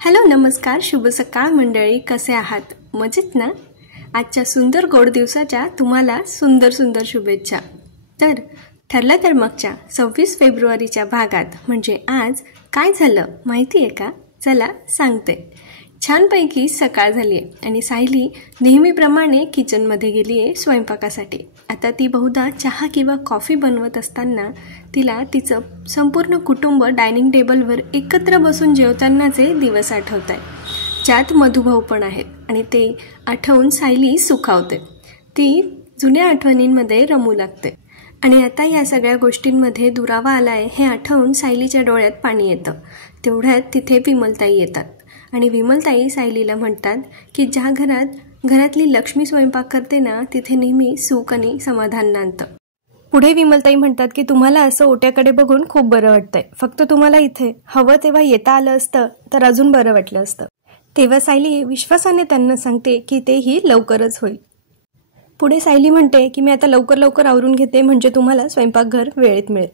Hello नमस्कार, शुभ सकाळ मंडळी. कसे आहात? मजेत ना? आजच्या सुंदर गोड दिवसाच्या तुम्हाला सुंदर सुंदर शुभेच्छा. तर ठरलं तर मागच्या 26 फेब्रुवारीच्या भागात म्हणजे आज काय झालं माहिती आहे का? चला सांगते. छानपैकी सकाळ झाली आहे आणि सायली नेहमीप्रमाणे किचनमध्ये गेली आहे स्वयंपाकासाठी. आता ती बहुधा चहा किंवा कॉफी बनवत असताना तिला तिचं संपूर्ण कुटुंब डायनिंग टेबलवर एकत्र बसून जेवतानाचे दिवस आठवत आहे, ज्यात मधुभाऊ पण आहेत आणि ते आठवून सायली सुखावते. ती जुन्या आठवणींमध्ये रमू लागते आणि आता या सगळ्या गोष्टींमध्ये दुरावा आला आहे हे आठवून सायलीच्या डोळ्यात पाणी येतं. तेवढ्यात तिथे विमलताई येतात आणि विमलताई सायलीला म्हणतात की ज्या घरातली लक्ष्मी स्वयंपाक करते ना, तिथे नेहमी सुख आणि समाधान नांदतं. पुढे विमलताई म्हणतात की तुम्हाला असं ओट्याकडे बघून खूप बरं वाटतंय. फक्त तुम्हाला इथे हवं तेव्हा येता आलं असतं तर अजून बरं वाटलं असतं. तेव्हा सायली विश्वासाने त्यांना सांगते की तेही लवकरच होईल. पुढे सायली म्हणते की मी आता लवकर आवरून घेते म्हणजे तुम्हाला स्वयंपाकघर वेळेत मिळेल.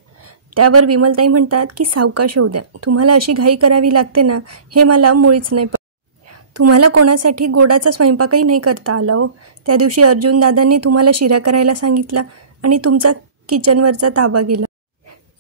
त्यावर विमलताई म्हणतात की सावकाश होऊ द्या. तुम्हाला अशी घाई करावी लागते ना, हे मला मुळीच नाही. तुम्हाला कोणासाठी गोडाचा स्वयंपाकही नाही करता आला हो. त्या दिवशी अर्जुन दादांनी तुम्हाला शिरा करायला सांगितला आणि तुमचा किचनवरचा ताबा गेला.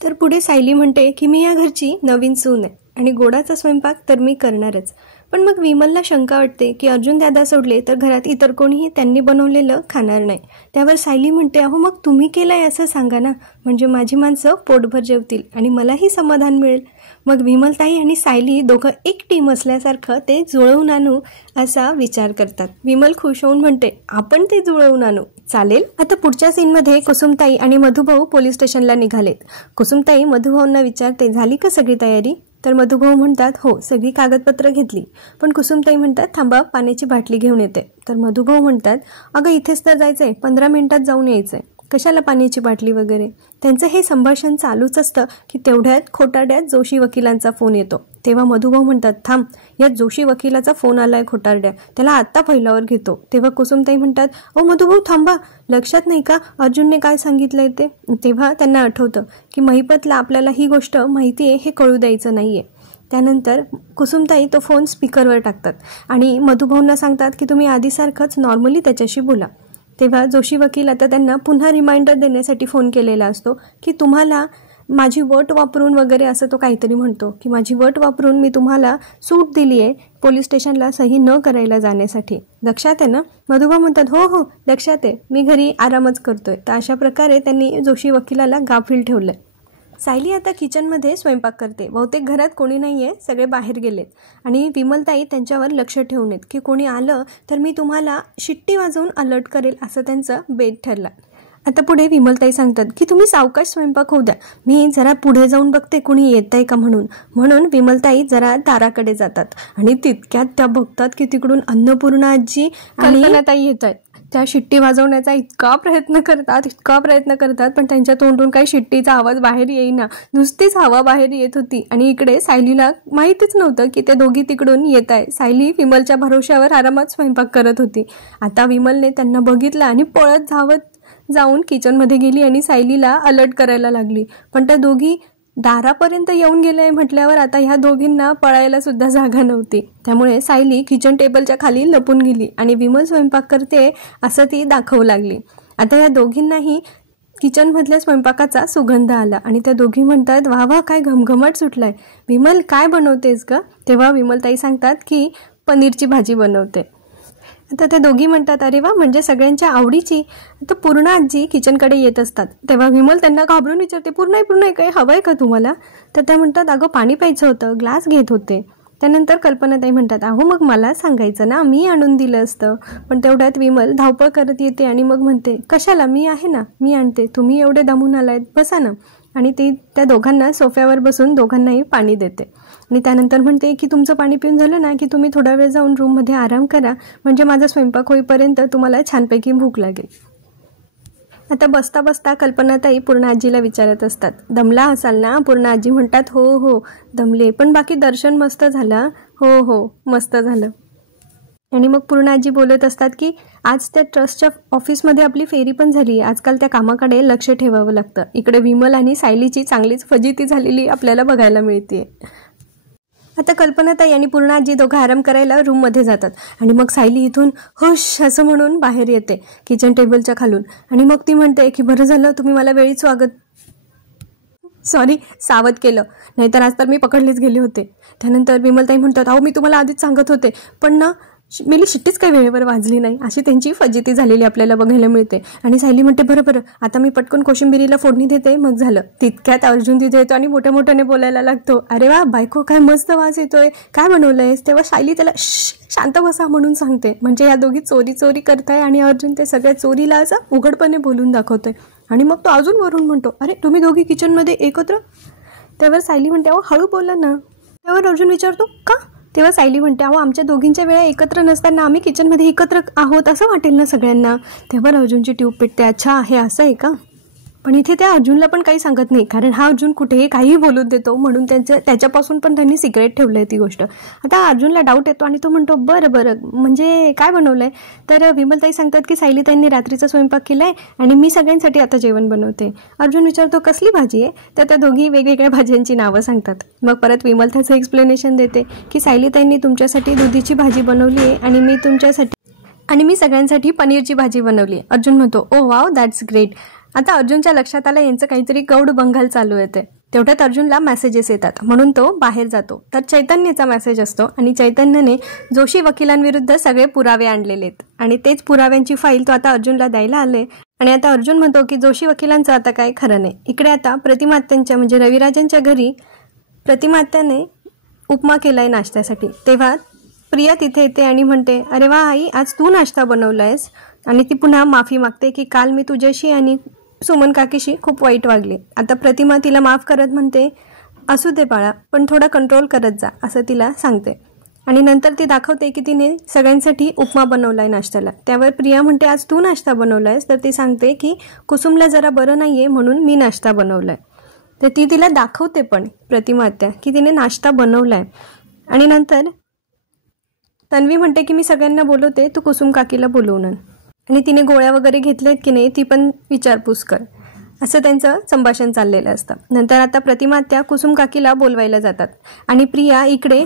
तर पुढे सायली म्हणते की मी या घरची नवीन सून आहे आणि गोडाचा स्वयंपाक तर मी करणारच. पण मग विमलला शंका वाटते की अर्जुन दादा सोडले तर घरात इतर कोणीही त्यांनी बनवलेलं खाणार नाही. त्यावर सायली म्हणते अहो मग तुम्ही केलंय असं सांगा ना, म्हणजे माझी माणसं पोटभर जेवतील आणि मलाही समाधान मिळेल. मग विमलताई आणि सायली दोघं एक टीम असल्यासारखं ते जुळवून आणू असा विचार करतात. विमल खुश होऊन म्हणते आपण ते जुळवून आणू, चालेल. आता पुढच्या सीनमध्ये कुसुमताई आणि मधुभाऊ पोलीस स्टेशनला निघालेत. कुसुमताई मधुभाऊंना विचारते झाली का सगळी तयारी? तर मधुभाऊ म्हणतात हो, सगळी कागदपत्र घेतली. पण कुसुमताई म्हणतात थांबा, पाण्याची बाटली घेऊन येते. तर मधुभाऊ म्हणतात अगं इथेच तर जायचंय, 15 मिनिटात जाऊन यायचंय, कशाला पाण्याची बाटली वगैरे. त्यांचं हे संभाषण चालूच असतं की तेवढ्यात खोटारड्यात जोशी वकिलांचा फोन येतो. तेव्हा मधुभाऊ म्हणतात थांब, या जोशी वकिलाचा फोन आलाय खोटारड्या, त्याला आत्ता पहिल्यावर घेतो. तेव्हा कुसुमताई म्हणतात ओ मधुभाऊ थांबा, लक्षात नाही का अर्जुनने काय सांगितलंय ते? तेव्हा त्यांना आठवतं की महिपतला आपल्याला ही गोष्ट माहिती आहे हे कळू द्यायचं नाहीये. त्यानंतर कुसुमताई तो फोन स्पीकरवर टाकतात आणि मधुभाऊंना सांगतात की तुम्ही आधीसारखंच नॉर्मली त्याच्याशी बोला. तेव्हा जोशी वकील आता त्यांना पुन्हा रिमाइंडर देण्यासाठी फोन केलेला असतो की तुम्हाला माझी वट वापरून वगैरे असं तो काहीतरी म्हणतो की माझी वट वापरून मी तुम्हाला सूट दिली आहे पोलीस स्टेशनला सही न करायला जाण्यासाठी. लक्षात आहे ना? मधुभाऊ म्हणतात हो हो लक्षात आहे, मी घरी आरामच करतोय. तर अशा प्रकारे त्यांनी जोशी वकिलाला गाफील ठेवलंय. सायली आता किचनमध्ये स्वयंपाक करते. बहुतेक घरात कोणी नाही आहे, सगळे बाहेर गेलेत आणि विमलताई त्यांच्यावर लक्ष ठेवून आहेत की कोणी आलं तर मी तुम्हाला शिट्टी वाजवून अलर्ट करेल, असं त्यांचं बेत ठरला. आता पुढे विमलताई सांगतात की तुम्ही सावकाश स्वयंपाक होऊ द्या, मी जरा पुढे जाऊन बघते कोणी येत आहे का म्हणून विमलताई जरा दाराकडे जातात आणि तितक्यात त्या बघतात की तिकडून अन्नपूर्णा आजी आणि कल्पनाताई येत आहेत. त्या शिट्टी वाजवण्याचा इतका प्रयत्न करतात पण त्यांच्या तोंडून काही शिट्टीचा आवाज बाहेर येईना, नुसतीच हवा बाहेर येत होती. आणि इकडे सायलीला माहितीच नव्हतं की त्या दोघी तिकडून येत आहे. सायली विमलच्या भरोश्यावर आरामात स्वयंपाक करत होती. आता विमलने त्यांना बघितलं आणि पळत धावत जाऊन किचनमध्ये गेली आणि सायलीला अलर्ट करायला लागली. पण त्या दोघी दारापर्यंत येऊन गेले म्हटल्यावर आता ह्या दोघींना पळायला सुद्धा जागा नव्हती. त्यामुळे सायली किचन टेबलच्या खाली लपून गेली आणि विमल स्वयंपाक करते असं ती दाखवू लागली. आता या दोघींनाही किचनमधल्या स्वयंपाकाचा सुगंध आला आणि त्या दोघी म्हणतात वा वा काय घमघमाट सुटलाय, विमल काय बनवतेस ग? तेव्हा विमलताई सांगतात की पनीरची भाजी बनवते. आता त्या दोघी म्हणतात अरे वा, म्हणजे सगळ्यांच्या आवडीची. आता पूर्ण आजी किचनकडे येत असतात. तेव्हा विमल त्यांना घाबरून विचारते पूर्ण काही हवंय का तुम्हाला? तर त्या म्हणतात अगं पाणी प्यायचं होतं, ग्लास घेत होते. त्यानंतर कल्पनाताई म्हणतात अहो मग मला सांगायचं ना, मी आणून दिलं असतं. पण तेवढ्यात विमल धावपळ करत येते आणि मग म्हणते कशाला, मी आहे ना, मी आणते, तुम्ही एवढे दमून आलायत, बसा ना. आणि ती त्या दोघांना सोफ्यावर बसून दोघांनाही पाणी देते आणि त्यानंतर म्हणते की तुमचं पाणी पिऊन झालं ना की तुम्ही थोडा वेळ जाऊन रूममध्ये आराम करा, म्हणजे माझा स्वयंपाक होईपर्यंत तुम्हाला छानपैकी भूक लागेल. आता बसता बसता कल्पनाताई पूर्ण आजीला विचारत असतात दमला असाल ना? पूर्ण आजी म्हणतात हो हो दमले, पण बाकी दर्शन मस्त झालं. हो हो मस्त झालं. आणि मग पूर्ण आजी बोलत असतात की आज त्या ट्रस्टच्या ऑफिसमध्ये आपली फेरी पण झाली. आजकाल त्या कामाकडे लक्ष ठेवावं लागतं. इकडे विमल आणि सायलीची चांगलीच फजिती झालेली आपल्याला बघायला मिळते. आता कल्पनाताई आणि पूर्ण आजी दोघं आराम करायला रूममध्ये जातात आणि मग सायली इथून हुश असं म्हणून बाहेर येते किचन टेबलच्या खालून. आणि मग ती म्हणते की बरं झालं तुम्ही मला वेळीच सावध केलं, नाहीतर आज तर मी पकडलेच गेले होते. त्यानंतर विमलताई म्हणतात अहो मी तुम्हाला आधीच सांगत होते, पण ना मेली शिट्टीच काही वेळेवर वाजली नाही. अशी त्यांची फजिती झालेली आपल्याला बघायला मिळते. आणि सायली म्हणते बरं आता मी पटकन कोशिंबिरीला फोडणी देते, मग झालं. तितक्यात अर्जुन तिथे येतो आणि मोठ्याने बोलायला लागतो, अरे वा बायको काय मस्त वास येतोय, काय बनवलंयस. तेव्हा सायली त्याला शांत बसा म्हणून सांगते. म्हणजे या दोघी चोरी करताय आणि अर्जुन ते सगळ्या चोरीला असं उघडपणे बोलून दाखवतोय. आणि मग तो अजून वरून म्हणतो अरे तुम्ही दोघी किचनमध्ये एकत्र. त्यावर सायली म्हणते अहो हळू बोला ना. त्यावर अर्जुन विचारतो का. तेव्हा सायली म्हणते अहो आमच्या दोघींच्या वेळा एकत्र नसताना आम्ही किचनमध्ये एकत्र आहोत असं वाटेल ना सगळ्यांना. तेव्हा अर्जुनची ट्यूब पेटते, अच्छा हे असं आहे का. पण इथे त्या अर्जुनला पण काही सांगत नाही, कारण हा अर्जुन कुठेही काहीही बोलून देतो, म्हणून त्याच्यापासून पण त्यांनी सिक्रेट ठेवलं आहे ती गोष्ट. आता अर्जुनला डाऊट येतो आणि तो म्हणतो बरं म्हणजे काय बनवलं आहे. तर विमलताई सांगतात की सायलीताईंनी रात्रीचा स्वयंपाक केला आहे आणि मी सगळ्यांसाठी आता जेवण बनवते. अर्जुन विचारतो कसली भाजी आहे. तर त्या दोघी वेगवेगळ्या भाज्यांची नावं सांगतात. मग परत विमलताईचं एक्सप्लेनेशन देते की सायलीताईंनी तुमच्यासाठी दुधीची भाजी बनवली आहे आणि मी सगळ्यांसाठी पनीरची भाजी बनवली. अर्जुन म्हणतो ओ वाव दॅट्स ग्रेट. आता अर्जुनच्या लक्षात आलं यांचं काहीतरी गौड बंगाल चालू येते. तेवढ्यात अर्जुनला मेसेजेस येतात, म्हणून तो बाहेर जातो. तर चैतन्याचा मेसेज असतो आणि चैतन्याने जोशी वकिलांविरुद्ध सगळे पुरावे आणलेले आहेत आणि तेच पुराव्यांची फाईल तो आता अर्जुनला द्यायला आले. आणि आता अर्जुन म्हणतो की जोशी वकिलांचं आता काय खरं नाही. इकडे आता प्रतिमात्यांच्या म्हणजे रविराजांच्या घरी प्रतिमात्याने उपमा केलाय नाश्त्यासाठी. तेव्हा प्रिया तिथे येते आणि म्हणते अरे वा आई आज तू नाश्ता बनवलायस. आणि ती पुन्हा माफी मागते की काल मी तुझ्याशी आणि सुमन काकीशी खूप वाईट वागले. आता प्रतिमा तिला माफ करत म्हणते असू दे बाळा, पण थोडा कंट्रोल करत जा असं तिला सांगते. आणि नंतर ती दाखवते की तिने सगळ्यांसाठी उपमा बनवलाय नाश्त्याला. त्यावर प्रिया म्हणते आज तू नाश्ता बनवलायस. तर ती सांगते की कुसुमला जरा बरं नाही आहे म्हणून मी नाश्ता बनवलाय. तर ती तिला दाखवते पण प्रतिमात्या की तिने नाश्ता बनवलाय. आणि नंतर तन्वी म्हणते की मी सगळ्यांना बोलवते, तू कुसुम काकीला बोलवून आण आणि तिने गोळ्या वगैरे घेतल्यात की नाही ती पण विचारपूस कर. असं त्यांचं संभाषण चाललेलं असतं. नंतर आता प्रतिमात्या कुसुम काकीला बोलवायला जातात आणि प्रिया इकडे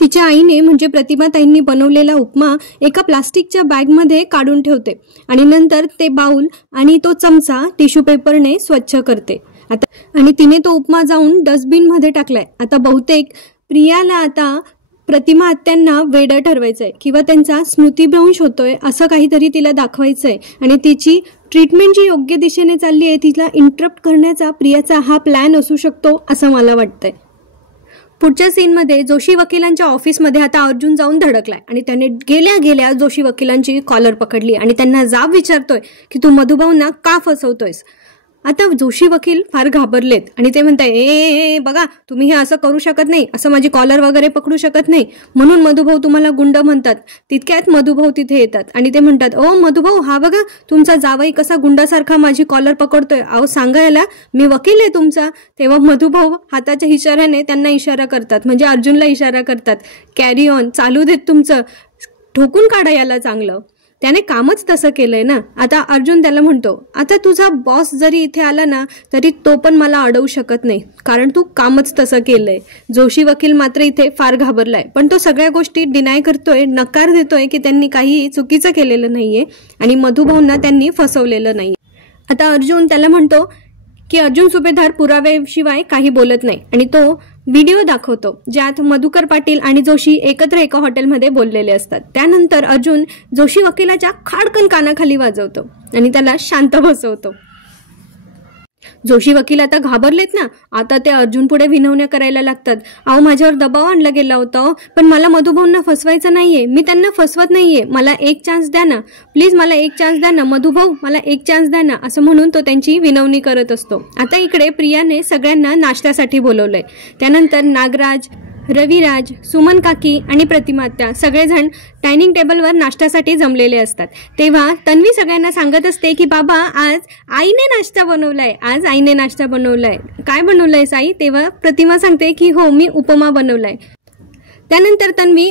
तिच्या आईने म्हणजे प्रतिमाताईंनी बनवलेला उपमा एका प्लास्टिकच्या बॅगमध्ये काढून ठेवते आणि नंतर ते बाउल आणि तो चमचा टिश्यू पेपरने स्वच्छ करते. आता आणि तिने तो उपमा जाऊन डस्टबिनमध्ये टाकलाय. आता बहुतेक प्रियाला आता प्रतिमा आत्यांना वेडं ठरवायचंय किंवा त्यांचा स्मृतिभ्रंश होतोय असं काहीतरी तिला दाखवायचंय आणि तिची ट्रीटमेंट जी योग्य दिशेने चालली आहे तिला इंटरप्ट करण्याचा प्रियाचा हा प्लॅन असू शकतो असं मला वाटतंय. पुढच्या सीनमध्ये जोशी वकिलांच्या ऑफिसमध्ये आता अर्जुन जाऊन धडकलाय आणि त्याने गेल्या जोशी वकिलांची कॉलर पकडली आणि त्यांना जाब विचारतोय की तू मधुभाऊंना का फसवतोयस. आता जोशी वकील फार घाबरलेत आणि ते म्हणताय ए बघा तुम्ही हे असं करू शकत नाही, असं माझी कॉलर वगैरे पकडू शकत नाही, म्हणून मधुभाऊ तुम्हाला गुंड म्हणतात. तितक्यात मधुभाऊ तिथे येतात आणि ते म्हणतात ओ मधुभाऊ हा बघा तुमचा जावई कसा गुंडासारखा माझी कॉलर पकडतोय, अहो सांगा याला मी वकील आहे तुमचा. तेव्हा मधुभाऊ हाताच्या इशाऱ्याने त्यांना इशारा करतात म्हणजे अर्जुनला इशारा करतात कॅरी ऑन चालू देत तुमचं, ठोकून काढा याला चांगलं, त्याने कामच तसं केलंय ना. आता अर्जुन त्याला म्हणतो आता तुझा बॉस जरी इथे आला ना तरी तो पण मला अडवू शकत नाही कारण तू कामच तसं केलंय. जोशी वकील मात्र इथे फार घाबरलाय पण तो सगळ्या गोष्टी डिनाय करतोय, नकार देतोय की त्यांनी काही चुकीचं केलेलं नाहीये आणि मधुभाऊंना त्यांनी फसवलेलं नाहीये. आता अर्जुन त्याला म्हणतो की अर्जुन सुभेदार पुराव्याशिवाय काही बोलत नाही आणि तो व्हिडिओ दाखवतो ज्यात मधुकर पाटील आणि जोशी एकत्र एका हॉटेलमध्ये बोललेले असतात. त्यानंतर अर्जुन जोशी वकिलाच्या खाडकन कानाखाली वाजवतो आणि त्याला शांत बसवतो. जोशी वकील आता घाबरलेत ना. आता ते अर्जुन पुढे विनवण्या करायला लागतात. अहो माझ्यावर दबाव आणला गेला होता पण मला मधुभाऊंना फसवायचं नाहीये, मी त्यांना फसवत नाहीये, मला एक चान्स द्या ना प्लीज, मला एक चान्स द्या ना मधुभाऊ, मला एक चान्स द्या ना असं म्हणून तो त्यांची विनवणी करत असतो. आता इकडे प्रियाने सगळ्यांना नाश्त्यासाठी बोलवलंय. त्यानंतर नागराज, रविराज, सुमन काकी आणि प्रतिमात्या सगळेजण डायनिंग टेबलवर नाश्त्यासाठी जमलेले असतात. तेव्हा तन्वी सगळ्यांना सांगत असते की बाबा आज आईने नाश्ता बनवलाय, काय बनवलंय आई. तेव्हा प्रतिमा सांगते की हो मी उपमा बनवलाय. त्यानंतर तन्वी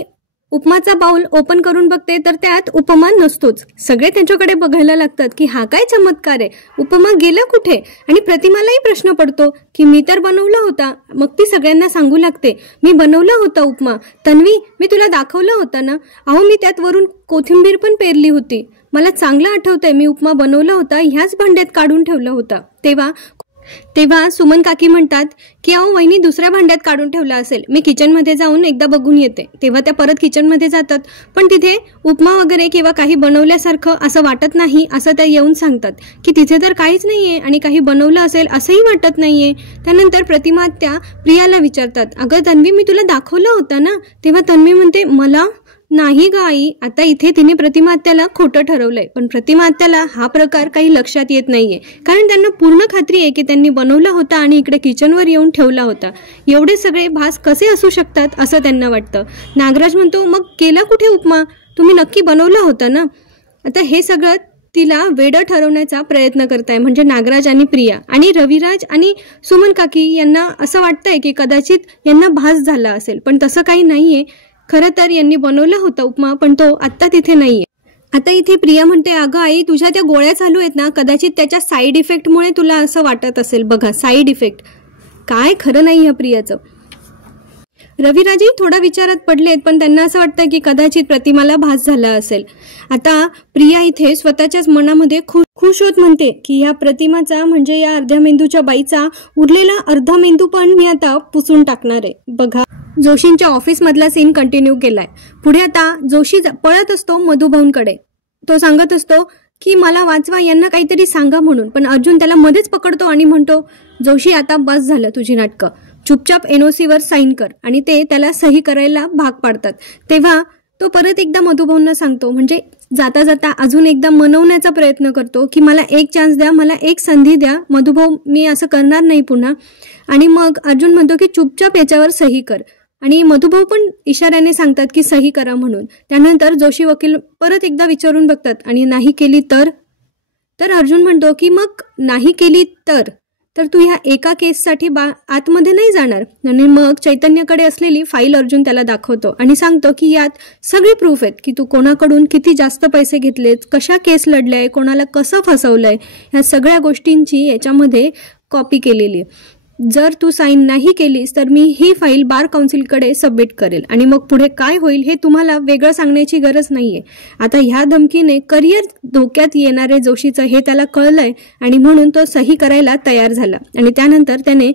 उपमाचा बाउल ओपन करून बघते तर त्यात उपमा नसतोच. सगळे त्याच्याकडे बघायला लागतात की हा काय चमत्कार आहे, उपमा गेला कुठे. आणि प्रतिमालाही प्रश्न पडतो की मी तर बनवला होता. मग ती सगळ्यांना सांगू लागते, मी बनवला होता उपमा. तन्वी, मी तुला दाखवला होता ना, अहो मी त्यात वरून कोथिंबीर पण पेरली होती. मला चांगलं आठवतंय, मी उपमा बनवला होता, ह्याच भांड्यात काढून ठेवला होता. तेव्हा सुमन काकी म्हणतात की अहो वहिनी दुसऱ्या भांड्यात काढून ठेवला असेल, मी किचनमध्ये जाऊन एकदा बघून येते. तेव्हा त्या परत किचनमध्ये जातात, पण तिथे उपमा वगैरे किंवा काही बनवल्यासारखं असं वाटत नाही, असं त्या येऊन सांगतात की तिथे तर काहीच नाहीये आणि काही बनवलं असेल असंही वाटत नाहीये. त्यानंतर प्रतिमा त्या प्रियाला विचारतात, अगं तन्वी, मी तुला दाखवलं होतं ना. तेव्हा तन्वी म्हणते, मला नाही ग आई. आता इथे तिने प्रतिमा आत्याला खोटं ठरवलंय, पण प्रतिमा आत्याला हा प्रकार काही लक्षात येत नाहीये, कारण त्यांना पूर्ण खात्री आहे की त्यांनी बनवला होता आणि इकडे किचनवर येऊन ठेवला होता. एवढे सगळे भास कसे असू शकतात असं त्यांना वाटतं. नागराज म्हणतो, मग केला कुठे उपमा, तुम्ही नक्की बनवला होता ना. आता हे सगळं तिला वेडं ठरवण्याचा प्रयत्न करताय, म्हणजे नागराज आणि प्रिया. आणि रविराज आणि सुमन काकी यांना असं वाटतंय की कदाचित यांना भास झाला असेल, पण तसं काही नाहीये. खरं तर यांनी बनवला होता उपमा, पण तो आत्ता तिथे नाहीये. आता इथे प्रिया म्हणते, अगं आई, तुझ्या त्या गोळ्या चालू आहेत ना, कदाचित त्याच्या साईड इफेक्टमुळे तुला असं वाटत असेल. बघा, साईड इफेक्ट काय खरं नाही ह्या प्रियाचं. रविराजही थोडा विचारात पडलेत, पण त्यांना असं वाटतं की कदाचित प्रतिमाला भास झाला असेल. आता प्रिया इथे स्वतःच्याच मनामध्ये खुश होत म्हणते की ह्या प्रतिमाचा, म्हणजे या अर्ध्या मेंदूच्या बाईचा उरलेला अर्धा मेंदू पण मी आता पुसून टाकणार आहे. बघा, जोशींच्या ऑफिसमधला सीन कंटिन्यू केलाय. पुढे आता जोशी पळत असतो मधुभाऊंकडे. तो सांगत असतो की मला वाचवा, यांना काहीतरी सांगा म्हणून. पण अर्जुन त्याला मध्येच पकडतो आणि म्हणतो, जोशी आता बस झालं तुझी नाटकं, चुपचाप एनओसीवर साईन कर. आणि ते त्याला सही करायला भाग पाडतात. तेव्हा तो परत एकदा मधुभाऊंना सांगतो, म्हणजे जाता जाता अजून एकदा मनवण्याचा प्रयत्न करतो की मला एक चान्स द्या, मला एक संधी द्या मधुभाऊ, मी असं करणार नाही पुन्हा. आणि मग अर्जुन म्हणतो की चुपचाप याच्यावर सही कर. आणि मधुभाऊ पण इशाऱ्याने सांगतात की सही करा म्हणून. त्यानंतर जोशी वकील परत एकदा विचारून बघतात, आणि नाही केली तर अर्जुन म्हणतो की मग नाही केली तर तू ह्या एका केससाठी आतमध्ये नाही जाणार. आणि मग चैतन्यकडे असलेली फाईल अर्जुन त्याला दाखवतो आणि सांगतो की यात सगळी प्रूफ आहेत की तू कोणाकडून किती जास्त पैसे घेतलेत, कशा केस लढल्याय, कोणाला कसं फसवलंय, ह्या सगळ्या गोष्टींची याच्यामध्ये कॉपी केलेली आहे. जर तू साईन नाही केलीस तर मी ही फाईल बार काउन्सिलकडे सबमिट करेल. आणि मग पुढे काय होईल हे तुम्हाला वेगळं सांगण्याची गरज नाहीये. आता ह्या धमकीने करिअर धोक्यात येणारे जोशीचं हे त्याला कळलंय, आणि म्हणून तो सही करायला तयार झाला. आणि त्यानंतर त्याने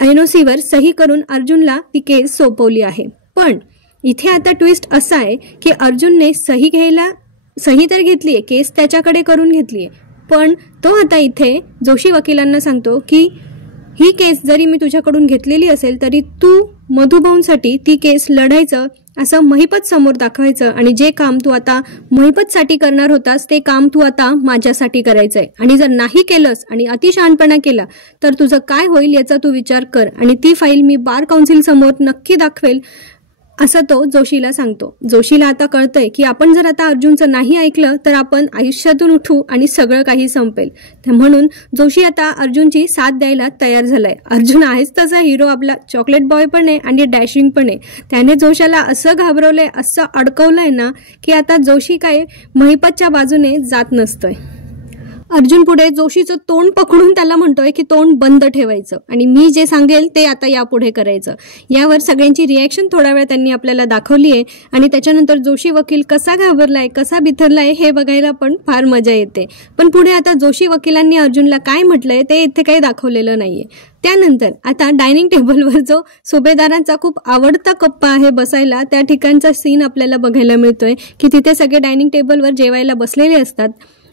एनओसीवर सही करून अर्जुनला ती केस सोपवली आहे. पण इथे आता ट्विस्ट असा आहे की अर्जुनने सही तर घेतलीये, केस त्याच्याकडे करून घेतलीये, पण तो आता इथे जोशी वकिलांना सांगतो की ही केस जरी मी तुझ्याकडून घेतलेली असेल तरी तू मधुभाऊंसाठी ती केस लढायचं, असं महिपत समोर दाखवायचं. आणि जे काम तू आता महिपतसाठी करणार होतास ते काम तू आता माझ्यासाठी करायचंय. आणि जर नाही केलंस आणि अतिशहाणपणा केला तर तुझं काय होईल याचा तू विचार कर. आणि ती फाईल मी बार काउन्सिल समोर नक्की दाखवेल, असं तो जोशीला सांगतो. जोशीला आता कळतंय की आपण जर आता अर्जुनचं नाही ऐकलं तर आपण आयुष्यातून उठू आणि सगळं काही संपेल. म्हणून जोशी आता अर्जुनची साथ द्यायला तयार झालाय. अर्जुन आहेच तसा हिरो, आपला चॉकलेट बॉय पण आहे आणि डॅशिंग पण आहे. त्याने जोशाला असं घाबरवलंय, असं अडकवलंय ना की आता जोशी काय महिपतच्या बाजूने जात नसतोय. अर्जुन पुढे जोशीचं तोंड पकडून त्याला म्हणतोय की तोंड बंद ठेवायचं आणि मी जे सांगेल ते आता यापुढे करायचं. यावर सगळ्यांची रिॲक्शन थोडा वेळ त्यांनी आपल्याला दाखवली आहे. आणि त्याच्यानंतर जोशी वकील कसा घाबरलाय, कसा बिथरलाय हे बघायला पण फार मजा येते. पण पुढे आता जोशी वकिलांनी अर्जुनला काय म्हटलंय ते इथे काही दाखवलेलं नाहीये. त्यानंतर आता डायनिंग टेबलवर जो सुभेदारांचा खूप आवडता कप्पा आहे बसायला, त्या ठिकाणचा सीन आपल्याला बघायला मिळतोय की तिथे सगळे डायनिंग टेबलवर जेवायला बसलेले असतात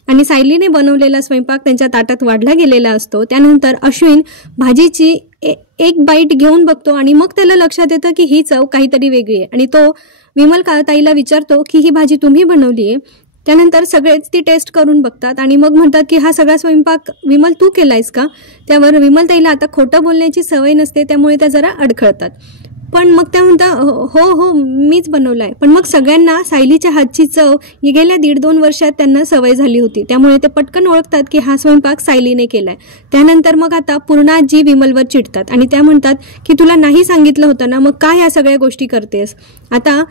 आणि सायलीने बनवलेला स्वयंपाक त्यांच्या ताटात वाढला गेलेला असतो. त्यानंतर अश्विन भाजीची एक बाईट घेऊन बघतो आणि मग त्याला लक्षात येतं की ही चव काहीतरी वेगळी आहे. आणि तो विमल ताईला विचारतो की ही भाजी तुम्ही बनवली आहे. त्यानंतर सगळेच ती टेस्ट करून बघतात आणि मग म्हणतात की हा सगळा स्वयंपाक विमल तू केलायस का. त्यावर विमल ताईला आता खोटं बोलण्याची सवय नसते, त्यामुळे त्या जरा अडखळतात. पण मग त्या म्हणतात हो मीच बनवलाय. पण मग सगळ्यांना सायलीच्या हातची चव गेल्या 1.5-2 वर्षात त्यांना सवय झाली होती, त्यामुळे ते पटकन ओळखतात की हा स्वयंपाक सायलीने केलाय. त्यानंतर मग आता पूर्णाजी विमलवर चिडतात आणि त्या म्हणतात की तुला नाही सांगितलं होतं ना, मग काय या सगळ्या गोष्टी करतेस. आता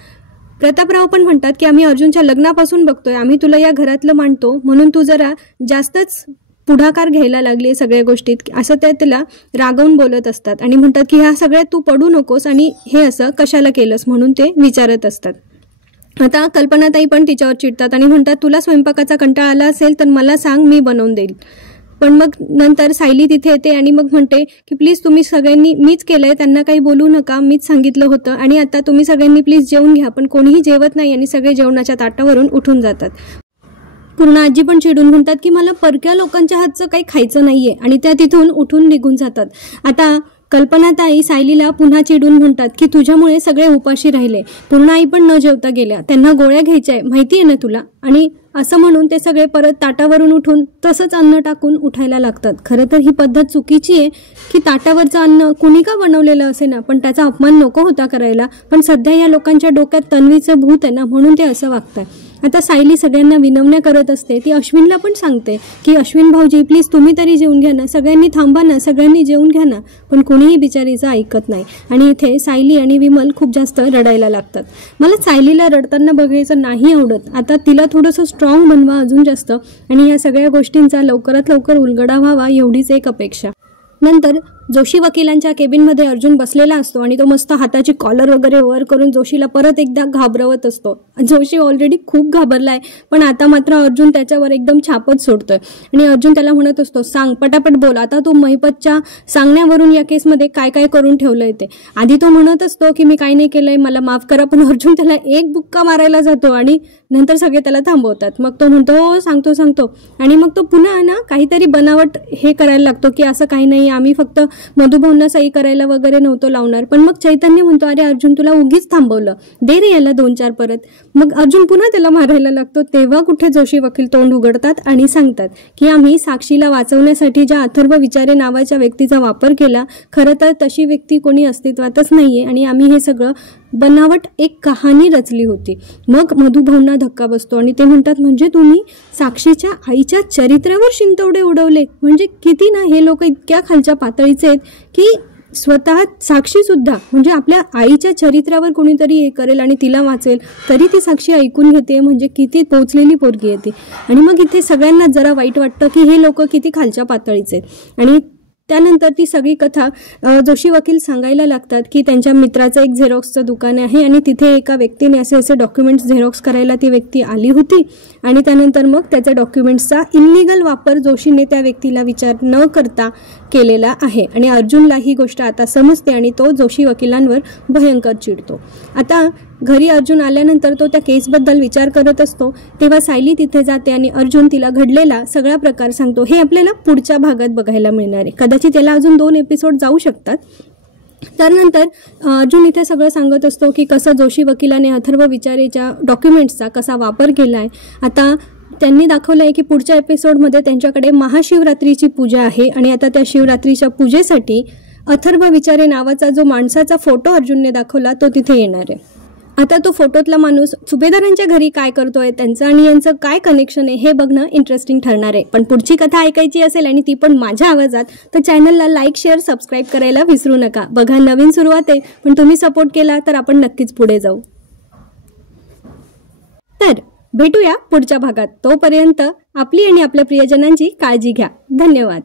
प्रतापराव पण म्हणतात की आम्ही अर्जुनच्या लग्नापासून बघतोय, आम्ही तुला या घरातलं मानतो, म्हणून तू जरा जास्तच पुढाकार घ्यायला लागली सगळ्या गोष्टीत, असं ते त्याला रागवून बोलत असतात आणि म्हणतात की ह्या सगळ्यात तू पडू नकोस आणि हे असं कशाला केलंस म्हणून ते विचारत असतात. आता कल्पनाताई पण तिच्यावर चिडतात आणि म्हणतात तुला स्वयंपाकाचा कंटाळा आला असेल तर मला सांग, मी बनवून देईल. पण मग नंतर सायली तिथे येते आणि मग म्हणते की प्लीज तुम्ही सगळ्यांनी, मीच केलंय, त्यांना काही बोलू नका, मीच सांगितलं होतं आणि आता तुम्ही सगळ्यांनी प्लीज जेवून घ्या. पण कोणीही जेवत नाही आणि सगळे जेवणाच्या ताटावरून उठून जातात. पूर्ण आजी पण चिडून म्हणतात की मला परक्या लोकांच्या हातचं काही खायचं नाहीये आणि त्या तिथून उठून निघून जातात. आता कल्पनाताई सायलीला पुन्हा चिडून म्हणतात की तुझ्यामुळे सगळे उपाशी राहिले, पूर्ण आई पण न जेवता गेल्या, त्यांना गोळ्या घ्यायच्या आहे माहिती आहे ना तुला. आणि असं म्हणून ते सगळे परत ताटावरून उठून तसंच अन्न टाकून उठायला लागतात. खरं तर ही पद्धत चुकीची आहे की ताटावरचं अन्न कुणी का बनवलेलं असे ना, पण त्याचा अपमान नको होता करायला. पण सध्या या लोकांच्या डोक्यात तन्वीचं भूत आहे ना, म्हणून ते असं वागतंय. आता सायली सगळ्यांना विनवण्या करत असते. ती अश्विनला पण सांगते की अश्विन भाऊजी प्लीज तुम्ही तरी जेवून घ्या ना, सगळ्यांनी थांबा ना, सगळ्यांनी जेवून घ्या ना. पण कोणीही बिचारीचं ऐकत नाही आणि इथे सायली आणि विमल खूप जास्त रडायला लागतात. मला सायलीला रडताना बघायचं नाही आवडत. आता तिला थोडंसं स्ट्रॉंग बनवा अजून जास्त आणि या सगळ्या गोष्टींचा लवकरात लवकर उलगडा व्हावा एवढीच एक अपेक्षा. नंतर जोशी वकिलांच्या केबिनमध्ये अर्जुन बसलेला असतो आणि तो मस्त हाताची कॉलर वगैरे वर करून जोशीला परत एकदा घाबरवत असतो. जोशी ऑलरेडी खूप घाबरलाय, पण आता मात्र अर्जुन त्याच्यावर एकदम छापच सोडतोय आणि अर्जुन त्याला म्हणत असतो सांग पटापट बोल, आता तू महिपतच्या सांगण्यावरून या केसमध्ये काय काय करून ठेवलंय ते. आधी तो म्हणत असतो की मी काय नाही केलंय, मला माफ करा, पण अर्जुन त्याला एक बुक्का मारायला जातो आणि नंतर सगळे त्याला थांबवतात. मग तो म्हणतो हो सांगतो आणि मग तो पुन्हा ना काहीतरी बनावट हे करायला लागतो की असं काही नाही, आम्ही फक्त मधुभाऊंना सही करायला वगैरे नव्हतो लावणार. पण मग चैतन्य म्हणतो अरे अर्जुन तुला उगीच थांबवलं, दे रे याला 2-4 परत. मग अर्जुन पुन्हा त्याला मारायला लागतो. तेव्हा कुठे जोशी वकील तोंड उघडतात आणि सांगतात की आम्ही साक्षीला वाचवण्यासाठी ज्या अथर्व विचारे नावाच्या व्यक्तीचा वापर केला, खरं तर तशी व्यक्ती कोणी अस्तित्वातच नाहीये आणि आम्ही हे सगळं बनावट एक कहाणी रचली होती. मग मधुभाऊंना धक्का बसतो आणि ते म्हणतात म्हणजे तुम्ही साक्षीच्या आईच्या चरित्रावर शिंतवडे उडवले, म्हणजे किती ना हे लोक इतक्या खालच्या पातळीचे आहेत की स्वतः साक्षी सुद्धा म्हणजे आपल्या आईच्या चरित्रावर कोणीतरी हे करेल आणि तिला वाचवेल तरी ती साक्षी ऐकून घेते, म्हणजे किती पोचलेली पोरगी येते. आणि मग इथे सगळ्यांना जरा वाईट वाटतं की हे लोक किती खालच्या पातळीचे आहेत. आणि त्यानंतर ती सगळी कथा जोशी वकील सांगायला लागतात की त्यांच्या मित्राचं एक झेरॉक्सचं दुकान आहे आणि तिथे एका व्यक्तीने असे डॉक्युमेंट्स झेरॉक्स करायला ती व्यक्ती आली होती आणि त्यानंतर मग त्याच्या डॉक्युमेंट्सचा इल्लिगल वापर जोशीने त्या व्यक्तीला विचार न करता केलेला आहे. आणि अर्जुनला ही गोष्ट आता समजते आणि तो जोशी वकिलांवर भयंकर चिडतो. आता घरी अर्जुन आल्यानंतर तो त्या केसबद्दल विचार करत असतो. तेव्हा सायली तिथे जाते आणि अर्जुन तिला घडलेला सगळा प्रकार सांगतो. हे आपल्याला पुढच्या भागात बघायला मिळणार आहे. कदाचित त्याला अजून 2 एपिसोड जाऊ शकतात. त्यानंतर अर्जुन इथे सगळं सांगत असतो की कसं जोशी वकिलाने अथर्व विचारेच्या डॉक्युमेंट्सचा कसा वापर केला आहे. आता त्यांनी दाखवलं आहे की पुढच्या एपिसोडमध्ये त्यांच्याकडे महाशिवरात्रीची पूजा आहे आणि आता त्या शिवरात्रीच्या पूजेसाठी अथर्व विचारे नावाचा जो माणसाचा फोटो अर्जुनने दाखवला तो तिथे येणार आहे. आता तो फोटोतला माणूस सुभेदारांच्या घरी काय करतोय, त्यांचं आणि यांचं काय कनेक्शन आहे हे बघणं इंटरेस्टिंग ठरणार आहे. पण पुढची कथा ऐकायची असेल आणि ती पण माझ्या आवाजात, तर चॅनलला लाईक शेअर सबस्क्राईब करायला विसरू नका. बघा नवीन सुरुवात आहे, पण तुम्ही सपोर्ट केला तर आपण नक्कीच पुढे जाऊ. तर भेटूया पुढच्या भागात. तोपर्यंत आपली आणि आपल्या प्रियजनांची काळजी घ्या. धन्यवाद.